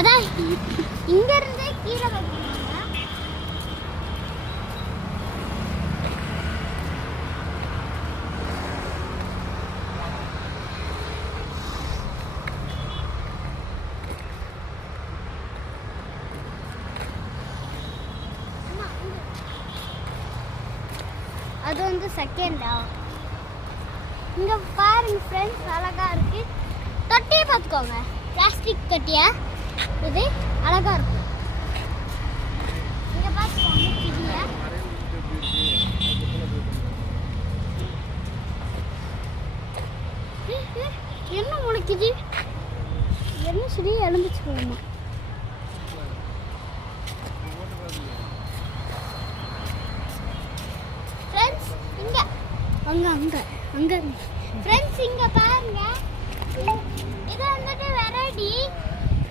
அதான் இங்க இருந்தே கீழே வைக்கணும். அது வந்து செகண்டா. இங்க பாருங்க ஃப்ரெண்ட்ஸ், அழகா இருக்கு. தொட்டியை பார்த்துக்கோங்க, பிளாஸ்டிக் தொட்டியா, இது அழகா இருக்கும். இங்க பார்த்துக்கோங்க கிளிய. என்ன முளைக்குது? என்ன செடி எலும்பிச்சுக்கலாமா? அங்க அங்க அங்க ஃப்ரெண்ட்ஸ் இங்க பாருங்க. இது வந்துட்டு வெரைட்டி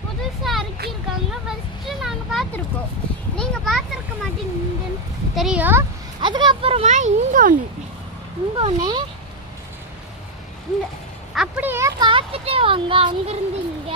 புதுசா அறுக்கிருக்காங்க. ஃபர்ஸ்ட் நாங்க பார்த்துருக்கோம், நீங்க பார்த்துருக்க மாட்டீங்கன்னு தெரியும். அதுக்கப்புறமா இங்க ஒன்று இங்க அப்படியே பார்த்துட்டே வாங்க. அங்கிருந்து இங்க